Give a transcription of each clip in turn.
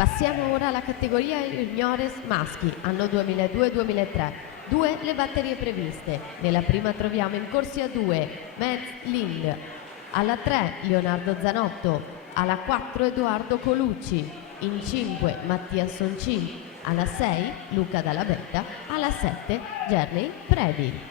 Passiamo ora alla categoria juniores maschi, anno 2002-2003. 2 le batterie previste. Nella prima troviamo in corsia 2 Mats Lind, alla 3 Leonardo Zanotto, alla 4 Edoardo Colucci, in 5 Mattia Soncin, alla 6 Luca Dalla Betta, alla 7 Gerney Predi.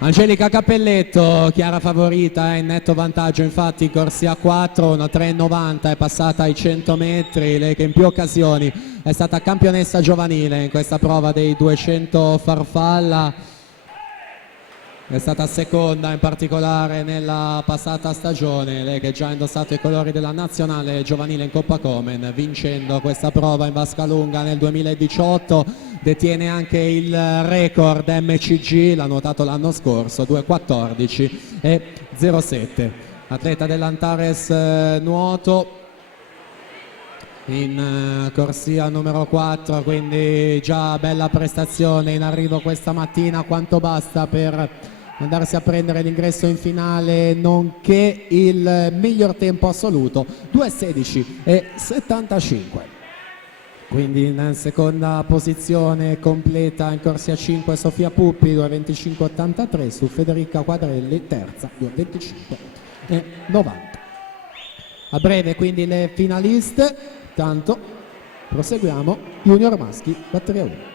Angelica Cappelletto, chiara favorita, è in netto vantaggio, infatti corsia 4, una 3,90, è passata ai 100 metri, lei che in più occasioni è stata campionessa giovanile in questa prova dei 200 farfalla, è stata seconda in particolare nella passata stagione, lei che già ha indossato i colori della nazionale giovanile in Coppa Komen, vincendo questa prova in vasca lunga nel 2018, detiene anche il record MCG, l'ha nuotato l'anno scorso, 2,14 e 0,7. Atleta dell'Antares nuoto in corsia numero 4, quindi già bella prestazione in arrivo questa mattina, quanto basta per andarsi a prendere l'ingresso in finale nonché il miglior tempo assoluto, 2,16 e 75. Quindi in seconda posizione completa in corsia 5 Sofia Puppi, 2,25,83, su Federica Quadrelli terza, 2,25,90. A breve quindi le finaliste, tanto proseguiamo junior maschi batteria 1.